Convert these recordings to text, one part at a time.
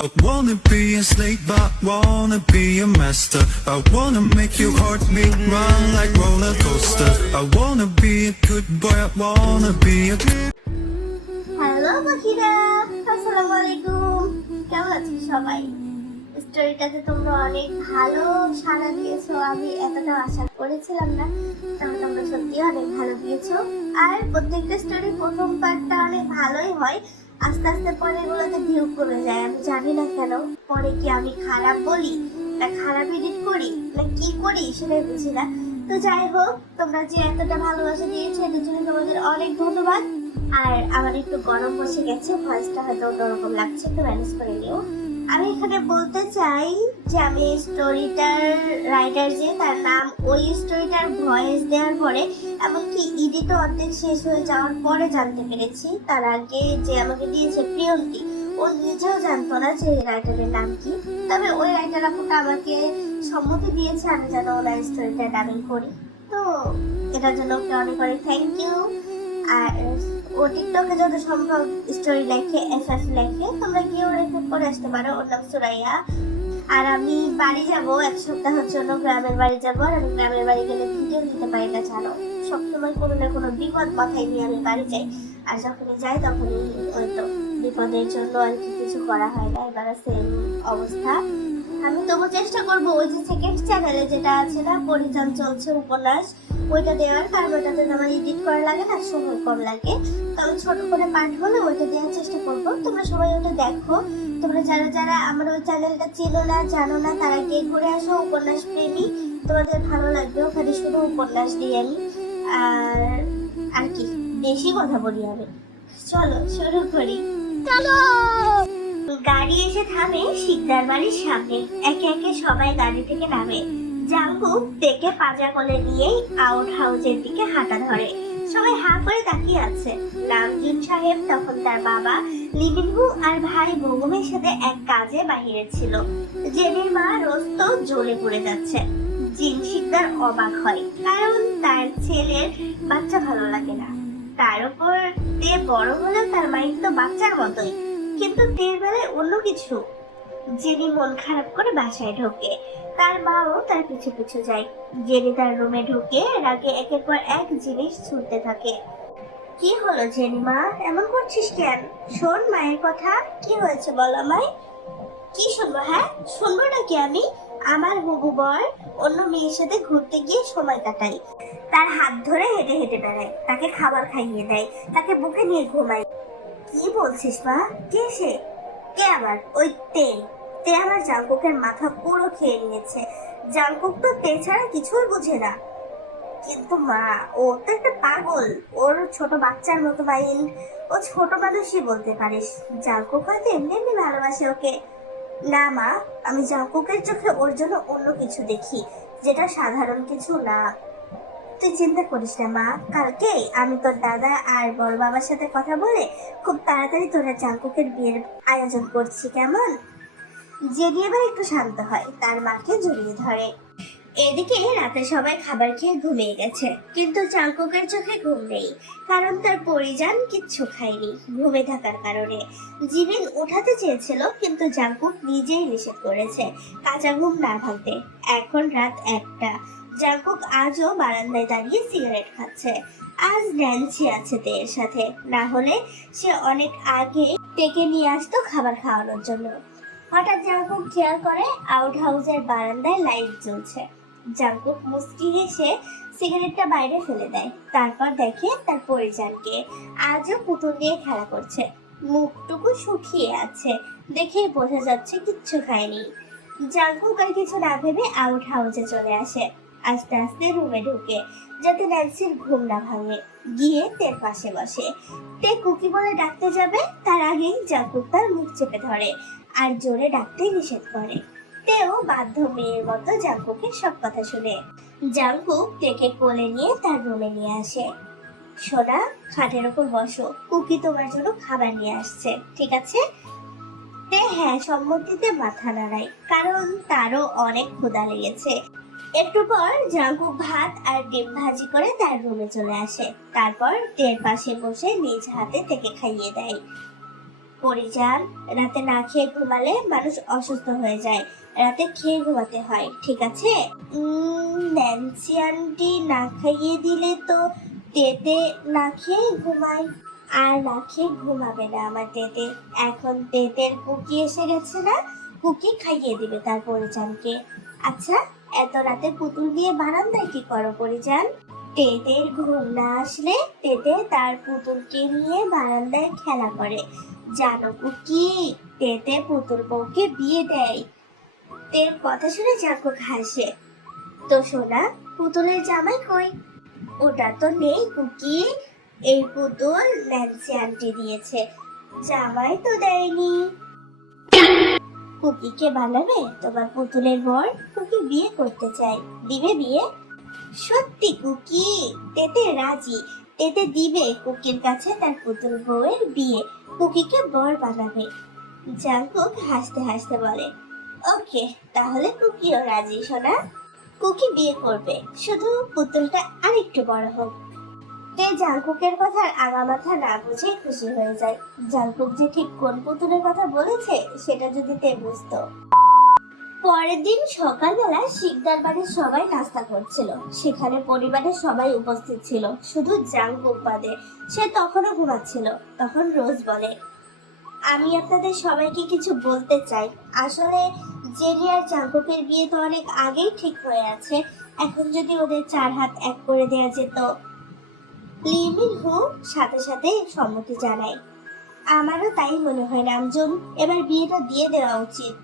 I wanna be a slave, but wanna be a master. I wanna make your heartbeat run like roller coaster. I wanna be a good boy, I wanna be a hello পাখিরা, আসসালামু আলাইকুম। কেমন আছো সবাই? স্টোরিটাতে তোমরা অনেক ভালো সাড়া দিয়েছো, আমি এতটা আশা করেছিলাম না, তবে তোমরা সত্যি অনেক ভালো দিয়েছো। আর প্রত্যেকটা স্টোরি প্রথম পার্টটা অনেক ভালোই হয়, আস্তে আস্তে পরে এগুলোতে ভিউ কমে যায়। আমি জানি না কেন, পরে কি আমি খারাপ বলি না খারাপ এডিট করি না কি করি সেটাই বুঝি না। তো যাই হোক, তোমরা যে এতটা ভালোবাসা দিয়েছো এটার জন্য তোমাদের অনেক ধন্যবাদ। আর আমার একটু গরম বসে গেছে, ভয়েসটা হয়তো অন্যরকম লাগছে, একটু ম্যানেজ করে নিও। আমি এখানে বলতে চাই যে আমি স্টোরিটার রাইটার যে তার নাম, ওই স্টোরিটার ভয়েস দেওয়ার পরে এমনকি এডিটও অর্ধেক শেষ হয়ে যাওয়ার পরে জানতে পেরেছি। তার আগে যে আমাকে দিয়েছে প্রিয়ন্তি, ও নিজেও জানতো না যে রাইটারের নাম কি। তবে ওই রাইটার আপুটা আমাকে সম্মতি দিয়েছে আমি যেন ওনার স্টোরিটা ডাবিং করি, তো এটার জন্য ওকে অনেক অনেক থ্যাংক ইউ। আর ও টিকটকে যত সম্ভব স্টোরি লেখে, এফএফ লেখে, তোমরা গিয়েও রেকর্ড করে আসতে পারো। ওর নাম সুরাইয়া। আর আমি বাড়ি যাব, এক সপ্তাহের জন্য গ্রামের বাড়ি যাব। আর আমি গ্রামের বাড়ি গেলে ভিডিও দিতে পারি না জানো, সবসময় কোনো না কোনো বিপদ মাথায় নিয়ে আমি বাড়ি যাই। আর যখনই যাই তখনই ওই তো বিপদের জন্য আর কি কিছু করা হয় না। এবার সেম অবস্থা। আমি তবু চেষ্টা করবো ওই যে সেকেন্ড চ্যানেলে যেটা আছে না, পরিজন চলছে উপন্যাস, ওইটা দেওয়ার, কারণ ওটাতে আমার এডিট করা লাগে না, সময় কম লাগে। তো আমি ছোট করে পার্ট হলে ওইটা দেওয়ার চেষ্টা করবো। তোমরা সবাই ওটা দেখো। তোমরা যারা যারা আমার ওই চ্যানেলটা চেনো না জানো না, তারা গিয়ে ঘুরে আসো। উপন্যাস প্রেমী, তোমাদের ভালো লাগবে। ওখানে শুধু উপন্যাস দিই আমি। আর আর কি বেশি কথা বলি আমি। চলো শুরু করি। চলো। গাড়ি এসে থামে শিকদার বাড়ির সামনে। একে একে সবাই গাড়ি থেকে নামে। জাঙ্কুক দেখে পাজা কোলে নিয়েই আউট হাউসের দিকে হাঁটা ধরে। সবাই হা করে তাকিয়ে আছে। নামজুন সাহেব তখন তার বাবা লিমিনহু আর ভাই বগুমের সাথে এক কাজে বাহিরে ছিল। জেনের মা রোজ তো জ্বলে পড়ে যাচ্ছে। জিন শিকদার অবাক হয়, কারণ তার ছেলের বাচ্চা ভালো লাগে না। তার উপর তে বড় হলেও তার মাইন্ড তো বাচ্চার মতোই, কিন্তু তের বেলায় অন্য কিছু। জেনি মন খারাপ করে বাসায় ঢোকে। তার মাও তার পিছু পিছু যায়। জেনি তার রুমে ঢুকে রাগে একের পর এক জিনিস ছুঁতে থাকে। কি হলো জেনিমা, এমন করছিস কেন? শোন মায়ের কথা। কি হয়েছে বল আমায়। কি শুনবো? হ্যাঁ, শুনবো নাকি আমি? আমার হবু বর অন্য মেয়ের সাথে ঘুরতে গিয়ে সময় কাটাই, তার হাত ধরে হেঁটে হেঁটে বেড়ায়, তাকে খাবার খাইয়ে দেয়, তাকে বুকে নিয়ে ঘুমায়। কি বলছিস মা? কে সে? কে আবার? ওই তে। তে আমার জাঙ্কুকের মাথা পুরো খেয়ে নিয়েছে। জাঙ্কুক তো তে ছাড়া কিছুই বুঝে না। কিন্তু মা, ও তো একটা পাগল। ওর ছোট বাচ্চার মতো মাইন্ড। ও ছোট মানুষই বলতে পারিস। জাঙ্কুক হয়তো এমনি এমনি ভালোবাসে ওকে। না মা, আমি জাঙ্কুকের চোখে ওর জন্য অন্য কিছু দেখি, যেটা সাধারণ কিছু না। তুই চিন্তা করিস না মা, কালকে আমি তোর দাদা আর বড় বাবার সাথে কথা বলে খুব তাড়াতাড়ি তোরা জাঙ্কুকের বিয়ের আয়োজন করছি, কেমন? জেনি এবার একটু শান্ত হয়, তার মাকে জড়িয়ে ধরে। এদিকে রাতে সবাই খাবার খেয়ে ঘুমিয়ে গেছে, কিন্তু জাঙ্কুকের চোখে ঘুম নেই, কারণ তার পরিজান কিচ্ছু খায়নি ঘুমে থাকার কারণে। জিমিন উঠাতে চেয়েছিল, কিন্তু জাঙ্কুক নিজেই নিষেধ করেছে কাঁচা ঘুম না ভাঙতে। এখন রাত 1টা। জাঙ্কুক আজও বারান্দায় দাঁড়িয়ে সিগারেট খাচ্ছে। আজ ন্যান্সি আছে তের সাথে, না হলে সে অনেক আগে ডেকে নিয়ে আসতো খাবার খাওয়ানোর জন্য। হঠাৎ জাঙ্কুক খেয়াল করে আউট হাউসের বারান্দায় লাইট জ্বলছে। জাঙ্কুক মুস্কি হেসে সিগারেটটা বাইরে ফেলে দেয়। তারপর দেখে তার পরিজনকে আজও পুতুল দিয়ে খেলা করছে। মুখটুকু শুকিয়ে আছে, দেখেই বোঝা যাচ্ছে কিচ্ছু খায়নি। জাঙ্কুক আর কিছু না ভেবে আউট হাউসে চলে আসে। আস্তে আস্তে রুমে ঢুকে, যাতে ন্যান্সির ঘুম না ভাঙে। গিয়ে তের পাশে বসে। তে কুকি বলে ডাকতে যাবে, তার আগেই জাঙ্কুক তার মুখ চেপে ধরে আর জোরে ডাকতে নিষেধ করে। তেও বাধ্য মেয়ের মতো জাঙ্কুকের সব কথা শুনে। জাঙ্কুক তেকে কোলে নিয়ে তার রুমে নিয়ে আসে। সোনা, খাটের ওপর বসো, কুকি তোমার জন্য খাবার নিয়ে আসছে, ঠিক আছে? তে হ্যাঁ সম্মতিতে মাথা নাড়ায়, কারণ তারও অনেক ক্ষুধা লেগেছে। একটু পর জাঙ্কুক ভাত আর ডিম ভাজি করে তার রুমে চলে আসে। তারপর তের পাশে বসে নিজ হাতে তেকে খাইয়ে দেয়। পরিজান, রাতে না খেয়ে ঘুমালে মানুষ অসুস্থ হয়ে যায়, রাতে খেয়ে ঘুমাতে হয়, ঠিক আছে? ন্যান্সি আন্টি না খাইয়ে দিলে তো তেতে না খেয়ে ঘুমায়। আর না খেয়ে ঘুমাবে না আমার তেতে। এখন তেতের কুকি এসে গেছে না, কুকি খাইয়ে দিবে তার পরিজানকে। আচ্ছা, এত রাতে পুতুল দিয়ে বারান্দায় কি করো পরিজান? তেতের ঘুম না আসলে তেতে তার পুতুলকে নিয়ে বারান্দায় খেলা করে। জানো কুকি, তেতে পুতুল বউকে বিয়ে দেয়। তের কথা শুনে জাঙ্কুক হাসে। তো সোনা, পুতুলের জামাই কই? ওটা তো নেই কুকি, এই পুতুল ন্যান্সি আন্টি দিয়েছে, জামাই তো দেয়নি। কুকিকে বানাবে তোমার পুতুলের বর? কুকি বিয়ে করতে চাই, দিবে বিয়ে? সত্যি কুকি? তেতে রাজি, তেতে দিবে কুকির কাছে তার পুতুল বউয়ের বিয়ে, কুকিকে বর বানাবে। জাঙ্কুক হাসতে হাসতে বলে, ওকে, তাহলে কুকিও রাজি সোনা। কুকি বিয়ে করবে, শুধু পুতুলটা আরেকটু বড় হোক। তে জাঙ্কুকের কথার আগামাথা না বুঝে খুশি হয়ে যায়। জাঙ্কুক যে ঠিক কোন পুতুলের কথা বলেছে সেটা যদি তে বুঝতো। পরের দিন সকালবেলা শিকদার বাড়ির সবাই নাস্তা করছিল। সেখানে পরিবারের সবাই উপস্থিত ছিল, শুধু জাঙ্কুক বাদে। সে তখনও ঘুমাচ্ছিল। তখন রোজ বলে, আমি আপনাদের সবাইকে কিছু বলতে চাই। আসলে জেনি আর জাঙ্কুকের বিয়ে তো অনেক আগেই ঠিক হয়ে আছে। এখন যদি ওদের চার হাত এক করে দেওয়া যেত। লি মিন হু সাথে সাথে সম্মতি জানায়। আমারও তাই মনে হয় নামজুম, এবার বিয়েটা দিয়ে দেওয়া উচিত।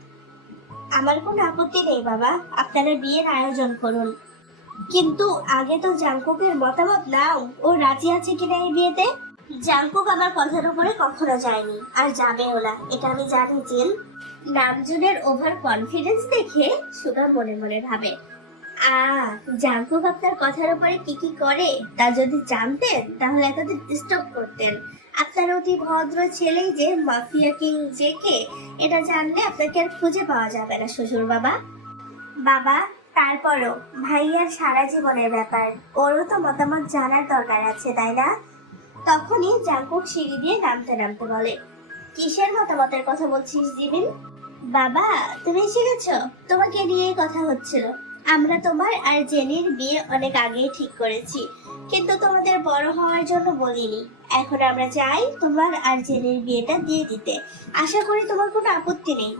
আমার কোনো আপত্তি নেই বাবা, আপনারা বিয়ের আয়োজন করুন, কিন্তু আগে তো জাঙ্কুকের মতামত নাও, ও রাজি আছে কিনা এই বিয়েতে। জাঙ্কুক আমার কথার উপরে কখনো যায়নি, আর যাবেও না, এটা আমি জানি জিল। নামজুনের ওভার কনফিডেন্স দেখে সুগা মনে মনে ভাবে, জাঙ্কুক আপনার কথার উপরে কি কি করে তা যদি জানতেন তাহলে এতদিন স্টপ করতেন। আপনার অতি ভদ্র ছেলেই যে মাফিয়া কিং জেকে, এটা জানলে আপনাকে আর খুঁজে পাওয়া যাবে না শ্বশুর বাবা। বাবা, তারপরও ভাইয়ার সারা জীবনের ব্যাপার, ওরও তো মতামত জানার দরকার আছে, তাই না? তখনই জাঙ্কুক সিঁড়ি দিয়ে নামতে নামতে বলে, কিসের মতামতের কথা বলছিস জিবিন? বাবা, তুমি এসে গেছো, তোমাকে নিয়েই কথা হচ্ছিল। আমরা তোমার আর জেনির বিয়ে অনেক আগেই ঠিক করেছি, কিন্তু তোমাদের বড় হওয়ার জন্য বলিনি। এখন আমরা চাই তোমার আর জেনির বিয়েটা দিয়ে দিতে। আশা করি তোমার কোনো আপত্তি নেই।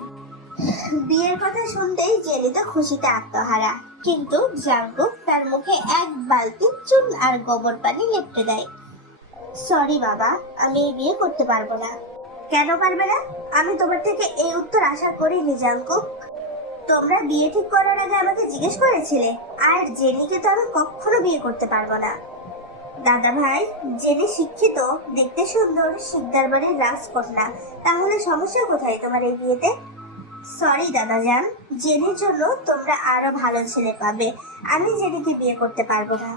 বিয়ের কথা শুনতেই জেনি তো খুশিতে আত্মহারা, কিন্তু জাঙ্কুক তার মুখে এক বালতি চুন আর গোবর পানি লেপটে দেয়। সরি বাবা, আমি এই বিয়ে করতে পারবো না। কেন পারবে না? আমি তোমার থেকে এই উত্তর আশা করিনি জাঙ্কুক। তোমরা বিয়ে ঠিক করার আগে আমাকে জিজ্ঞেস করেছিলে, আর জেনিকে তো আমি কখনো বিয়ে করতে পারবো না। দাদা ভাই, জেনি শিক্ষিত, দেখতে সুন্দর, শিকদার বাড়ির রাজকন্যা, তাহলে সমস্যা কোথায় তোমার এই বিয়েতে? সরি দাদা জান, জেনির জন্য তোমরা আরো ভালো ছেলে পাবে, আমি জেনিকে বিয়ে করতে পারবো না।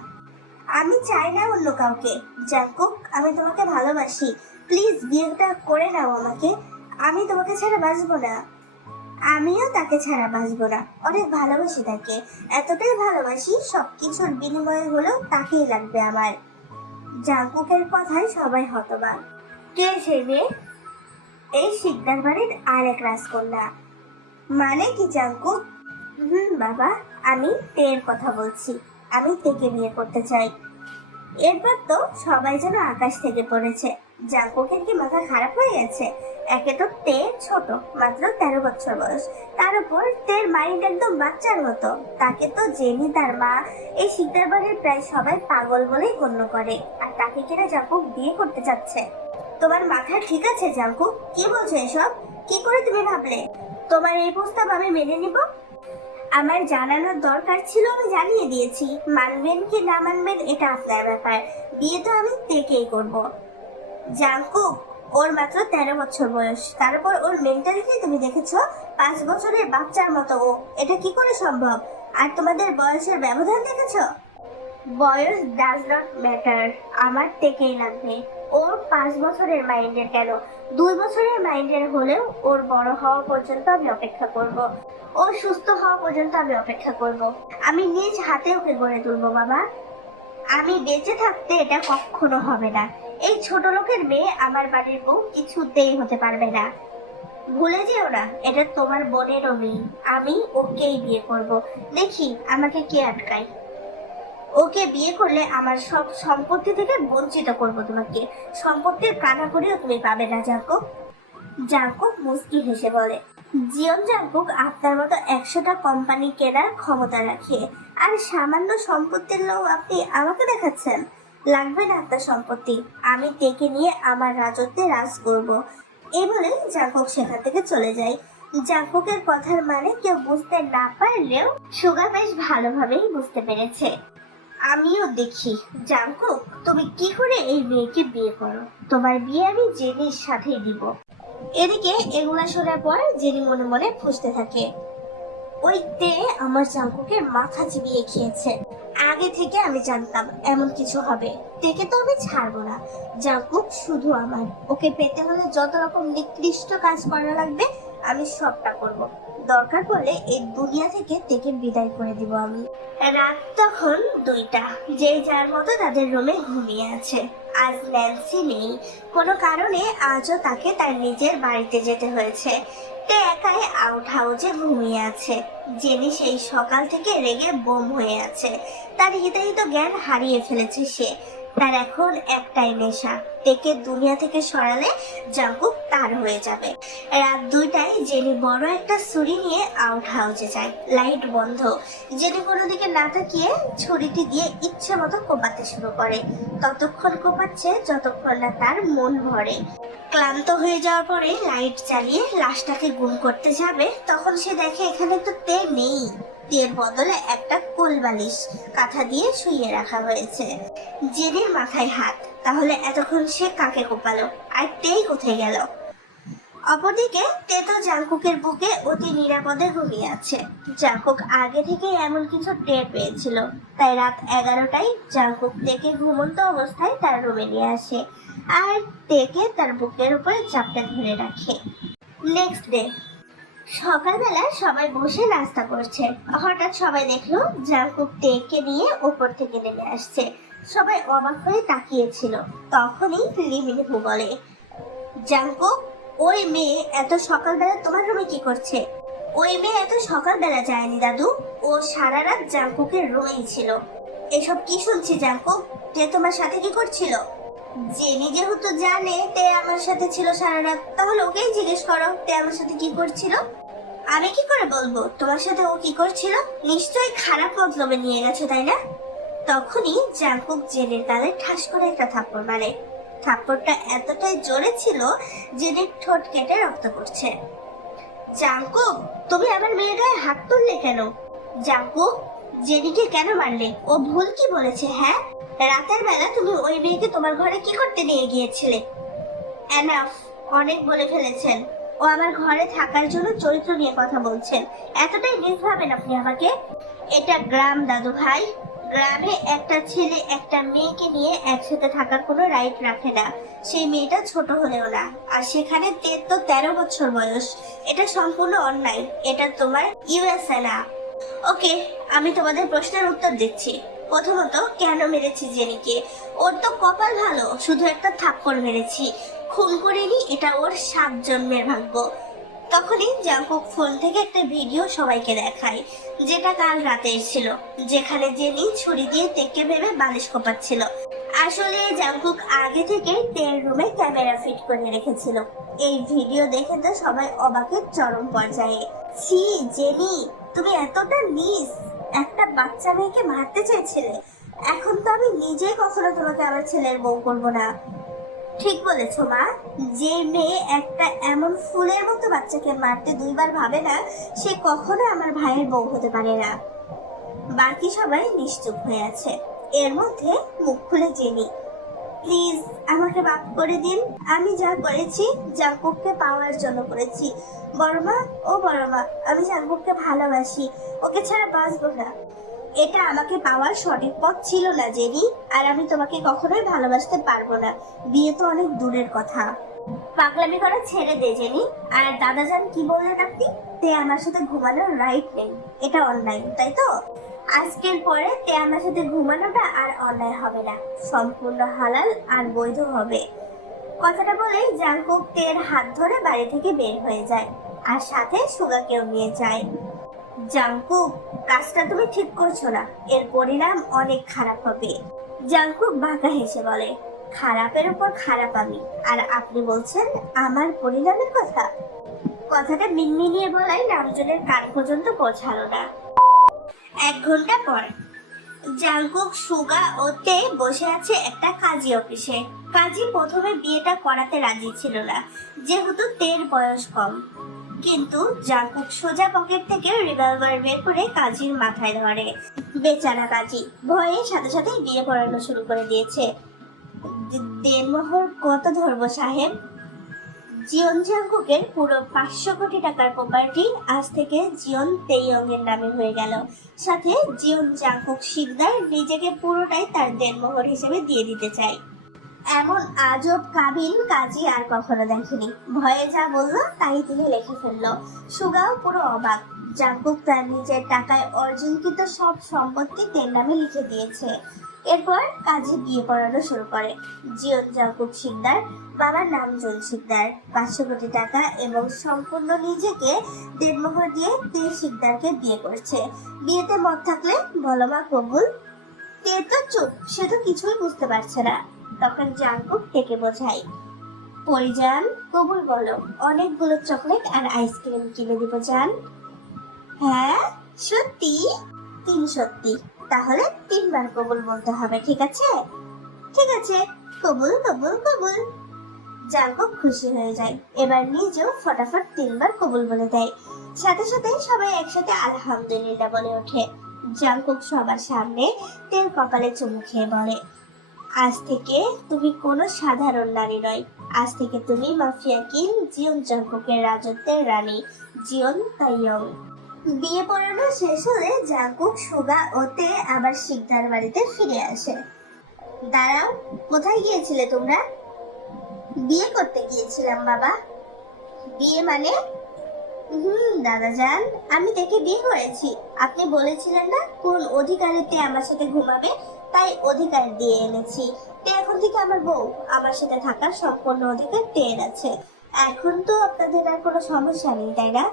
আমি চাই না অন্য কাউকে। জাঙ্কুক, আমি তোমাকে ভালোবাসি, প্লিজ বিয়েটা করে নাও আমাকে। আমি তোমাকে ছাড়া বাঁচবো না। আমিও তাকে ছাড়া বাঁচবো না, অনেক ভালোবাসি তাকে, এতটাই ভালোবাসি সবকিছুর বিনিময়ে হলেও তাকেই লাগবে আমার। জাঙ্কুকের কথায় সবাই হতবাক। কে সেই মেয়ে? এই শিকদার বাড়ির আর এক রাজকন্যা। মানে কি জাঙ্কুক? বাবা, আমি তের কথা বলছি, আমি তেকে বিয়ে করতে চাই। এরপর তো সবাই যেন আকাশ থেকে পড়েছে। জাঙ্কুকের কি মাথা খারাপ হয়ে গেছে? একে তো তে ছোট, মাত্র 13 বছর বয়স, তার উপর তের মাইন্ড একদম বাচ্চার মতো। তাকে তো জেনি তার মা এই শিকদার বাড়ির প্রায় সবাই পাগল বলেই গণ্য করে, আর তাকে কিনা জাঙ্কুক বিয়ে করতে চাচ্ছে। তোমার মাথা ঠিক আছে জাঙ্কুক? কি বলছো এসব? কি করে তুমি ভাবলে তোমার এই প্রস্তাব আমি মেনে নিব? আমার জানানোর দরকার ছিল, আমি জানিয়ে দিয়েছি। মানবেন কি না মানবেন এটা আপনার ব্যাপার, বিয়ে তো আমি তেকেই করব। জাঙ্কুক, ওর মাত্র 13 বছর বয়স, তারপর ওর মেন্টালিটি তুমি দেখেছো? 5 বছরের বাচ্চার মতো ও, এটা কি করে সম্ভব? আর তোমাদের বয়সের ব্যবধান দেখেছো? বয়স ডাজ নট ম্যাটার, আমার তেকেই লাগবে। ওর 5 বছরের মাইন্ডের কেন, 2 বছরের মাইন্ডের হলেও ওর বড় হওয়া পর্যন্ত আমি অপেক্ষা করব। ও সুস্থ হওয়া পর্যন্ত আমি অপেক্ষা করব। আমি নিজ হাতে ওকে গড়ে তুলবো বাবা। আমি বেঁচে থাকতে এটা কখনো হবে না। এই ছোট লোকের মেয়ে আমার বাড়ির বউ কিছুতেই হতে পারবে না। ভুলে যেও না, এটা তোমার বোনেরও মেয়ে। আমি ওকেই বিয়ে করব, দেখি আমাকে কে আটকায়। ওকে বিয়ে করলে আমার সব সম্পত্তি থেকে বঞ্চিত করব তোমাকে। সম্পত্তির কানাকড়িও তুমি পাবে না জাঙ্কুক। জাঙ্কুক মুস্কি হেসে বলে, জিয়ন জাঙ্কুক আপনার মতো 100টা কোম্পানি কেনার ক্ষমতা রাখে, আর সামান্য সম্পত্তির লোভ আপনি আমাকে দেখাচ্ছেন। লাগবে না আপনার সম্পত্তি, আমি ডেকে নিয়ে আমার রাজত্বে রাজ করব। এই বলে জাঙ্কুক সেখান থেকে চলে যায়। জাঙ্কুকের কথার মানে কেউ বুঝতে না পারলেও সুগা বেশ ভালোভাবেই বুঝতে পেরেছে। আমিও দেখি জাঙ্কুক তুমি কি করে এই মেয়েকে বিয়ে করো। তোমার বিয়ে আমি জেনির সাথেই দিব। এদিকে এগুলা শোনার পর জেনি মনে মনে ফুঁসতে থাকে, ওই তে আমার জাঙ্কুকের মাথা চিবিয়ে খেয়েছে। আগে থেকে আমি জানতাম এমন কিছু হবে। তেকে তো আমি ছাড়বো না। জাঙ্কুক শুধু আমার। ওকে পেতে হলে যত রকম নিকৃষ্ট কাজ করা লাগবে আমি সবটা করব। দরকার পড়লে এই দুনিয়া থেকে তেকে বিদায় করে দিব আমি। রাত তখন 2টা। যে যার মতো তাদের রুমে ঘুমিয়ে আছে। আজ ন্যান্সি নেই, কোনো কারণে আজও তাকে তার নিজের বাড়িতে যেতে হয়েছে। তে একাই আউট হাউসে ঘুমিয়ে আছে। জেনি সেই সকাল থেকে রেগে বোম হয়ে আছে। তার হিতাহিত জ্ঞান হারিয়ে ফেলেছে সে। তার এখন একটাই নেশা, তেকে দুনিয়া থেকে সরালে জাঙ্কুক তার হয়ে যাবে। রাত 2টায় জেনি বড় একটা ছুরি নিয়ে আউট হাউসে যায়। লাইট বন্ধ। জেনি কোনো দিকে না তাকিয়ে ছুরিটি দিয়ে ইচ্ছে মতো কোপাতে শুরু করে। ততক্ষণ কোপাচ্ছে যতক্ষণ না তার মন ভরে। ক্লান্ত হয়ে যাওয়ার পরে লাইট চালিয়ে লাশটাকে গুম করতে যাবে, তখন সে দেখে এখানে তো তে নেই। তের বদলে একটা কোলবালিশ কাঁথা দিয়ে শুইয়ে রাখা হয়েছে। জেনির মাথায় হাত। তাহলে এতক্ষণ সে কাকে কোপালো, আর তেই কোথায় গেল? অপরদিকে তে তো জাঙ্কুকের বুকে অতি নিরাপদে ঘুমিয়ে আছে। জাঙ্কুক আগে থেকে এমন কিছু টের পেয়েছিল, তাই রাত 11টায় জাঙ্কুক তেকে ঘুমন্ত অবস্থায় তার রুমে নিয়ে আসে আর তেকে তার বুকের উপরে চাপটে ধরে রাখে। নেক্সট ডে সকালবেলা সবাই বসে নাস্তা করছে। হঠাৎ সবাই দেখলো জাঙ্কুক তেকে নিয়ে উপর থেকে নেমে আসছে। সবাই অবাক হয়ে তাকিয়েছিল। তখনই লিমিনহু বলে, জাঙ্কুক, ওই মেয়ে এত সকালবেলা তোমার রুমে কি করছে? ওই মেয়ে এত সকালবেলা যায়নি দাদু, ও সারা রাত জাঙ্কুকের রুমেই ছিল। এসব কি শুনছি জাঙ্কুক? তে তোমার সাথে কি করছিল? জেনি যেহেতু জানে তে আমার সাথে ছিল সারা রাত, তাহলে ওকেই জিজ্ঞেস করো তে আমার সাথে কি করছিল। আমি কি করে বলবো তোমার সাথে ও কি করছিল? নিশ্চয়ই খারাপ মতলবে নিয়ে গেছে, তাই না? তখনই জাঙ্কুক জেনির গালে ঠাস করে একটা থাপ্পড় মারে। থাপ্পড়টা এতটাই জোরে ছিল জেনির ঠোঁট কেটে রক্ত পড়ছে। জাঙ্কুক, তুমি আমার মেয়ের গায়ে হাত তুললে কেন? জাঙ্কুক, জেনিকে কেন মারলে? ও ভুল কি বলেছে? হ্যাঁ, রাতের বেলা তুমি ওই মেয়েকে তোমার ঘরে কি করতে নিয়ে গিয়েছিলে? এনাফ, অনেক বলে ফেলেছেন। ও আমার ঘরে থাকার জন্য চরিত্র নিয়ে কথা বলছেন। এতটাই নিজ ভাবেন আপনি আমাকে? এটা গ্রাম দাদু ভাই। গ্রামে একটা ছেলে একটা মেয়েকে নিয়ে একসাথে থাকার কোনো রাইট রাখে না। সেই মেয়েটা ছোট হলেও না। আর সেখানে তের তো 13 বছর বয়স। এটা সম্পূর্ণ অন্যায়। এটা তোমার ইউএসএ না। ওকে, আমি তোমাদের প্রশ্নের উত্তর দিচ্ছি। প্রথমত, কেন মেরেছি জেনিকে? ওর তো কপাল ভালো, শুধু একটা থাপ্পড় মেরেছি। খুন করিনি, এটা ওর 7 জন্মের ভাগ্য। তখনই জাঙ্কুক ফোন থেকে একটা ভিডিও সবাইকে দেখায়, যেটা কাল রাতের ছিল, যেখানে জেনি ছুরি দিয়ে তেকে ভেবে বালিশ কোপাচ্ছিল। আসলে জাঙ্কুক আগে থেকে তের রুমে ক্যামেরা ফিট করে রেখেছিল। এই ভিডিও দেখে তো সবাই অবাকের চরম পর্যায়ে। ছি জেনি, তুমি এতটা নিস! একটা বাচ্চা মেয়েকে মারতে চেয়েছিলে। এখন তো আমি নিজেই কখনো তোমাকে আমার ছেলের বউ করবো না। ঠিক বলেছো মা। যে মেয়ে একটা এমন ফুলের মতো বাচ্চাকে মারতে 2 বার ভাবে না, সে কখনো আমার ভাইয়ের বউ হতে পারে না। বাকি সবাই নিশ্চুপ হয়ে আছে। এর মধ্যে মুখ খুলে জেনি, প্লিজ আমাকে মাফ করে দিন। আমি যা করেছি জাঙ্কুককে পাওয়ার জন্য করেছি। বড়মা, ও বড়মা, আমি জাঙ্কুককে ভালোবাসি। ওকে ছাড়া বাঁচবো না। এটা আমাকে পাওয়ার সঠিক পথ ছিল না জেনি, আর আমি তোমাকে কখনোই ভালোবাসতে পারবো না। বিয়ে তো অনেক দূরের কথা। পাগলামি করা ছেড়ে দে জেনি। আর দাদাজান কি বললেন আপনি? তে আমার সাথে ঘুমানোর রাইট নেই, এটা অন্যায়, তাই তো? আজকের পরে তে আমার সাথে ঘুমানোটা আর অন্যায় হবে না, সম্পূর্ণ হালাল আর বৈধ হবে। কথাটা বলেই জাংকুক তের হাত ধরে বাড়ি থেকে বের হয়ে যায় আর সাথে সুগাকেও নিয়ে যায়। জাংকুক, কাজটা তুমি ঠিক করছো না, এর পরিণাম অনেক খারাপ হবে। জাংকুক বাঁকা হেসে বলে, খারাপের উপর খারাপ আমি, আর আপনি বলছেন আমার পরিণামের কথা? কথাটা মিনমিনিয়ে বলাই নামজনের কান পর্যন্ত পৌঁছালো না। 1 ঘন্টা পর জাংকুক, সুগা ও তে বসে আছে একটা কাজী অফিসে। কাজী প্রথমে বিয়েটা করাতে রাজি ছিল না, যেহেতু তের বয়স কম। কিন্তু জাংকুক সোজা পকেট থেকে রিভলভার বের করে কাজীর মাথায় ধরে। বেচারা কাজী ভয়ে সাথে সাথে বিয়ে পড়ানো শুরু করে দিয়েছে। দেনমোহর কত ধরবো সাহেব? জিয়ন জাংকুকের পুরো 500 কোটি টাকার প্রপার্টি আজ থেকে জিয়ন তেইয়ং এর নামে হয়ে গেল। সাথে জিয়ন জাংকুক শিকদার নিজেকে পুরোটাই তার দেনমোহর হিসেবে দিয়ে দিতে চায়। এমন আজব কাবিন কাজী আর কখনো দেখেনি। ভয়ে যা বললো তাই তিনি লিখে ফেললো। সুগাও পুরো অবাক। জাংকুক তার নিজের টাকায় অর্জনকৃত সব সম্পত্তি তের নামে লিখে দিয়েছে। এরপর কাজী বিয়ে পড়ানো শুরু করে। জিয়ন জাংকুক শিকদার, বাবার নাম জুন শিকদার, 500 কোটি টাকা এবং সম্পূর্ণ নিজেকে দেনমোহর দিয়ে তে শিকদারকে বিয়ে করছে। বিয়েতে মত থাকলে বলো মা কবুল। তে তো চুপ, সে তো কিছুই বুঝতে পারছে না। তখন জাংকুক থেকে বোঝাই, পরিজান কবুল বলো, অনেকগুলো চকলেট আর আইসক্রিম কিনে দিব জান। হ্যাঁ সত্যি? 3 সত্যি। তাহলে 3 বার কবুল বলতে হবে, ঠিক আছে? ঠিক আছে, কবুল কবুল কবুল। জাংকুক খুশি হয়ে যায়। এবার নিজেও ফটাফট 3 বার কবুল বলে দেয়। সাথে সাথে সবাই একসাথে আলহামদুলিল্লাহ বলে ওঠে। জাংকুক সবার সামনে তের কপালে চুমু খেয়ে বলে, আজ থেকে তুমি কোনো সাধারণ নারী নয়, আজ থেকে তুমি মাফিয়া কিং জিয়ন জাংকুকের রাজত্বের রানী জিয়ন তাইয়ং। বিয়ে পড়ানো শেষ হলে জাংকুক, সুগা ও তে আবার শিকদার বাড়িতে ফিরে আসে। দাঁড়াও, কোথায় গিয়েছিলে তোমরা? বিয়ে করতে গিয়েছিলাম বাবা। বিয়ে মানে? দাদাজান, আমি দেখে বিয়ে করেছি। আপনি বলেছিলেন না কোন অধিকারিতে আমার সাথে ঘুমাবে, তাই অধিকার দিয়ে এনেছি। তে এখন থেকে আমার বউ, আমার সাথে থাকার সম্পূর্ণ অধিকার টের আছে। এখন তো আপনাদের আর কোনো সমস্যা নেই, তাই না?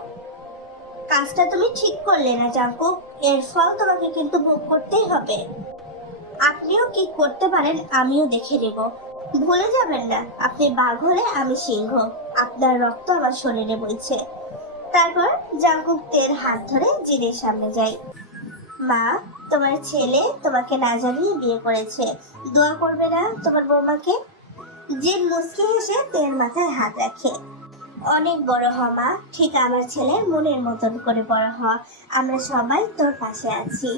কাজটা তুমি ঠিক করলে না জাংকুক, এর ফল তোমাকে কিন্তু ভোগ করতেই হবে। আপনিও কি করতে পারেন আমিও দেখে নেব। ভুলে যাবেন না, আপনি বাঘ হলে আমি সিংহ, আপনার রক্ত আমার শরীরে বইছে। তারপর জাংকুক তের হাত ধরে জিনের সামনে যায়। মা, তোমার ছেলে তোমাকে না জানিয়ে বিয়ে করেছে, দোয়া করবে না তোমার বৌমাকে? জিন মুচকি হেসে তের মাথায় হাত রাখে। অনেক বড় হ মা, ঠিক আমার ছেলের মনের মতন করে বড় হ, আমরা সবাই তোর পাশে আছি।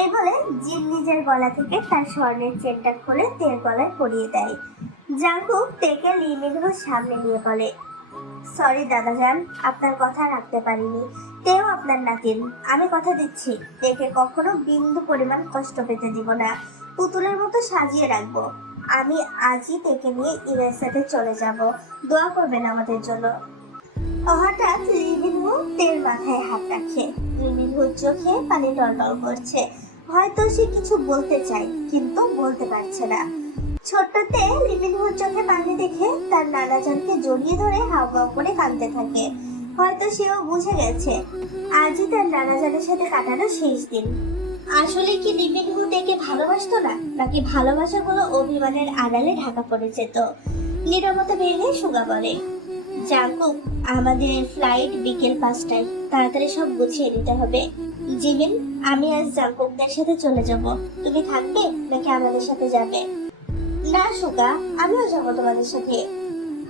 এই বলে জিন নিজের গলা থেকে তার স্বর্ণের চেনটা খুলে তের গলায় পরিয়ে দেয়। জাংকুক তেকে লিমিনহুর সামনে নিয়ে বলে, সরি দাদাজান, আপনার কথা রাখতে পারিনি। তেও আপনার নাতিন, আমি কথা দিচ্ছি তেকে কখনো বিন্দু পরিমাণ কষ্ট পেতে দিব না, পুতুলের মতো সাজিয়ে রাখবো। আমি আজই তেকে নিয়ে ইরার সাথে চলে যাব, দোয়া করবেন আমাদের জন্য। হঠাৎ লিমিনহু তের মাথায় হাত রাখে। লিমিনহুর চোখে পানি টলটল করছে। হয়তো সে কিছু বলতে চায় কিন্তু বলতে পারছে না। ছোট্টতে লিমিনহুর চোখে পানি দেখে তার নানাজানকে জড়িয়ে ধরে হাওয়া করে কাঁদতে থাকে। হয়তো সেও বুঝে গেছে আজই তার নানাজানের সাথে কাটানো শেষ দিন। আসলে কি লিমিনহু তেকে ভালোবাসতো না, নাকি ভালোবাসাগুলো অভিমানের আড়ালে ঢাকা পড়ে যেত? নীরবতা ভেঙে সুগা বলে, জাংকুক, আমাদের ফ্লাইট বিকেল 5টায়, তাড়াতাড়ি সব গুছিয়ে নিতে হবে। জিমিন, আমি আজ জাংকুকদের সাথে চলে যাব, তুমি থাকবে নাকি আমাদের সাথে যাবে? না সুগা, আমিও যাবো তোমাদের সাথে।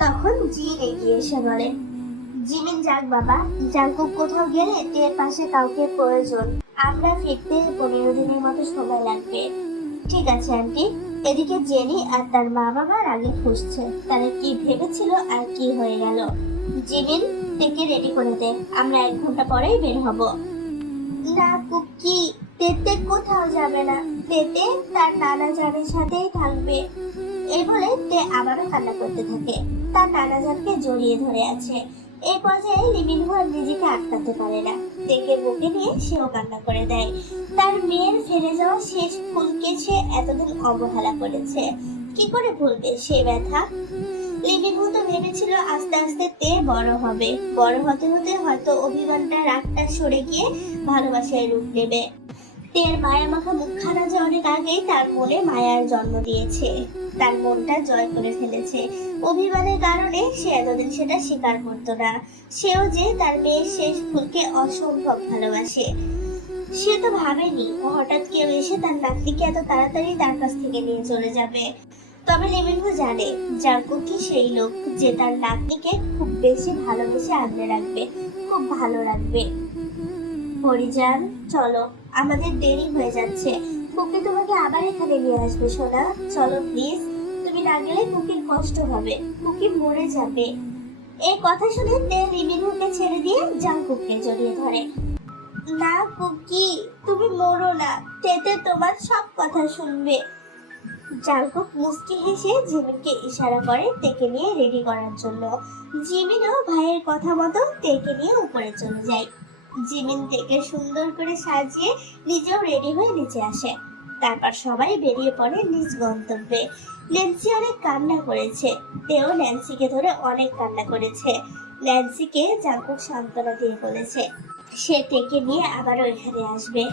তখন জিন এগিয়ে এসে বলে, জিমিন যাক বাবা, জাংকুক কোথাও গেলে তের পাশে কাউকে প্রয়োজন, আমরা ফিরতে 15 দিনের মতো সময় লাগবে। ঠিক আছে আন্টি। এদিকে জেনি আর তার মা বাবার আগে খুঁজছে তারা কি ভেবেছিল আর কি হয়ে গেল। জিমিন, তেকে রেডি করে দে, আমরা 1 ঘন্টা পরেই বের হব। না কুকি, তেতে কোথাও যাবে না, তেতে তার নানা জানের সাথেই থাকবে। এই বলে তে আবারও কান্না করতে থাকে। তার নানা জানকে জড়িয়ে ধরে আছে। এই পর্যায়ে লিমিনহু আর নিজেকে আটকাতে পারে না। তেকে বুকে নিয়ে সেও কান্না করে দেয়। তার মেয়ের ফেলে যাওয়া শেষ ফুলকে সে এতদিন অবহেলা করেছে, কি করে ভুলবে সে ব্যথা। লিবিনহু তো ভেবেছিল আস্তে আস্তে তে বড় হবে, বড় হতে হতে হয়তো অভিমানটা রাগটা সরে গিয়ে ভালোবাসায় রূপ নেবে। তের মায়া মাখা মুখখানা যে অনেক আগেই তার মনে মায়ার জন্ম দিয়েছে, তার মনটা জয় করে ফেলেছে। অভিমানের কারণে সে এতদিন সেটা স্বীকার করতো না, সেও যে তার মেয়ের শেষ ফুলকে অসম্ভব ভালোবাসে। সে তো ভাবেনি হঠাৎ কেউ এসে তার নাতনিকে এত তাড়াতাড়ি তার কাছ থেকে নিয়ে চলে যাবে। তবে লিবিনহু জানে জাঙ্কুকই সেই লোক যে তার নাতনিকে খুব বেশি ভালোবেসে আগলে রাখবে, খুব ভালো রাখবে। পরিজান, চলো, আমাদের দেরি হয়ে যাচ্ছে। কুকি তোমাকে আবার এখানে নিয়ে আসবে সোনা, চলো প্লিজ। তুমি না গেলে কুকির কষ্ট হবে, কুকি মরে যাবে। এই কথা শুনে তে লিবিনহুকে ছেড়ে দিয়ে জাঙ্কুককে জড়িয়ে ধরে। না কুকি, তুমি মরো না, তেতে তোমার সব কথা শুনবে। জাঙ্কুক মুস্কি হেসে জিমিনকে ইশারা করে তেকে নিয়ে রেডি করার জন্য। জিমিনও ভাইয়ের কথা মতো তেকে নিয়ে উপরে চলে যায়। জিমিন তেকে সুন্দর করে সাজিয়ে নিজেও রেডি হয়ে নিচে আসে। তারপর সবাই বেরিয়ে পড়ে নিজ গন্তব্যে। ন্যান্সি অনেক কান্না করেছে, তেও ন্যান্সিকে ধরে অনেক কান্না করেছে। ন্যান্সিকে জাঙ্কুক সান্ত্বনা দিয়ে বলেছে সে তেকে নিয়ে আবারও এখানে আসবে।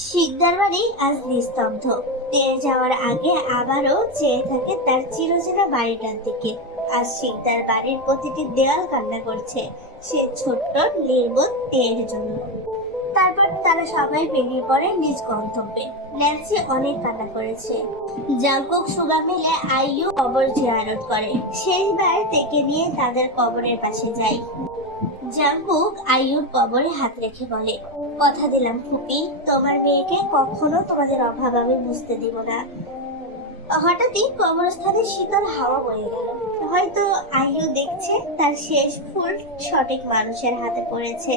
শিকদার বাড়ি আজ নিস্তব্ধ। তে যাওয়ার আগে আবারও চেয়ে থাকে তার চিরচেনা বাড়িটার দিকে। আজ শিকদার বাড়ির প্রতিটি দেয়াল কান্না করছে সে ছোট্ট নির্বোধ তের জন্য। তারপর তারা সবাই বেরিয়ে পড়ে নিজ গন্তব্যে। ন্যান্সি অনেক কান্না করেছে। জাঙ্কুক সুগা মিলে আইয়ু কবর জিয়ারত করে, শেষবার তেকে নিয়ে তাদের কবরের পাশে যায়। জাঙ্কুক আইয়ুর কবরে হাত রেখে বলে, কথা দিলাম ফুপি, তোমার মেয়েকে কখনো তোমাদের অভাব আমি বুঝতে দিব না। হঠাৎই কবরস্থানে শীতল হাওয়া বয়ে গেল। হয়তো আইয়ু দেখছে তার শেষ ফুল সঠিক মানুষের হাতে পড়েছে,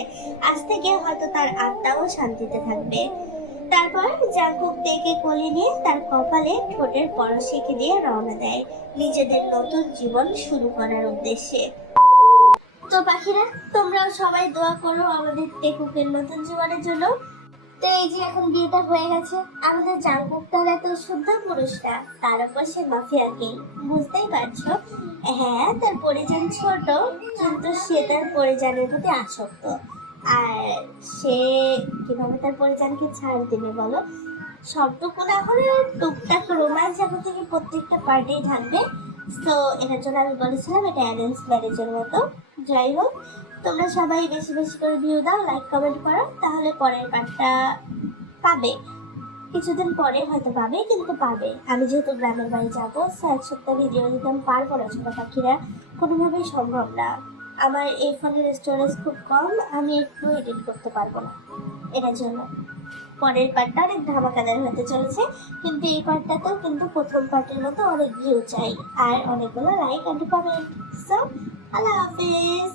আজ থেকে হয়তো তার আত্মাও শান্তিতে থাকবে। তারপর জাঙ্কুক তেকে কোলে নিয়ে তার কপালে ঠোঁটের পরশ এঁকে দিয়ে রওনা দেয় নিজেদের নতুন জীবন শুরু করার উদ্দেশ্যে। তো পাখিরা, তোমরাও সবাই দোয়া করো আমাদের টেকুকের নতুন জীবনের জন্য। তো এই যে এখন বিয়েটা হয়ে গেছে, আমাদের জাঙ্কুক তার এত শুদ্ধ পুরুষটা, তার উপর সে মাফিয়া কিং, বুঝতেই পারছো। হ্যাঁ, তার পরিজন ছোট, কিন্তু সে তার পরিজনের প্রতি আসক্ত। আর সে কিভাবে তার পরিজনকে ছাড় দেবে বলো? সবটুকু না হলে টুকটাক রোমান্স এখন থেকে প্রত্যেকটা পার্টেই থাকবে। তো এটার জন্য আমি বলেছিলাম এটা অ্যারেঞ্জ ম্যারেজের মতো। যাই হোক, তোমরা সবাই বেশি বেশি করে ভিউ দাও, লাইক কমেন্ট করো, তাহলে পরের পার্টটা পাবে। কিছুদিন পরে হয়তো পাবে, কিন্তু পাবে। আমি যেহেতু গ্রামের বাড়ি যাবো, এক সপ্তাহ ভিডিও দিতে আমি পারবো না ছোটো পাখিরা, কোনোভাবেই সম্ভব না। আমার এই ফোনের স্টোরেজ খুব কম, আমি একটু এডিট করতে পারবো না। এটার জন্য পরের পার্টটা অনেক ধামাকাদার হতে চলেছে, কিন্তু এই পার্টটাতেও কিন্তু প্রথম পার্টের মতো অনেক ভিউ চাই আর অনেকগুলো লাইক অ্যান্ড কমেন্ট। সো আল্লাহ হাফেজ।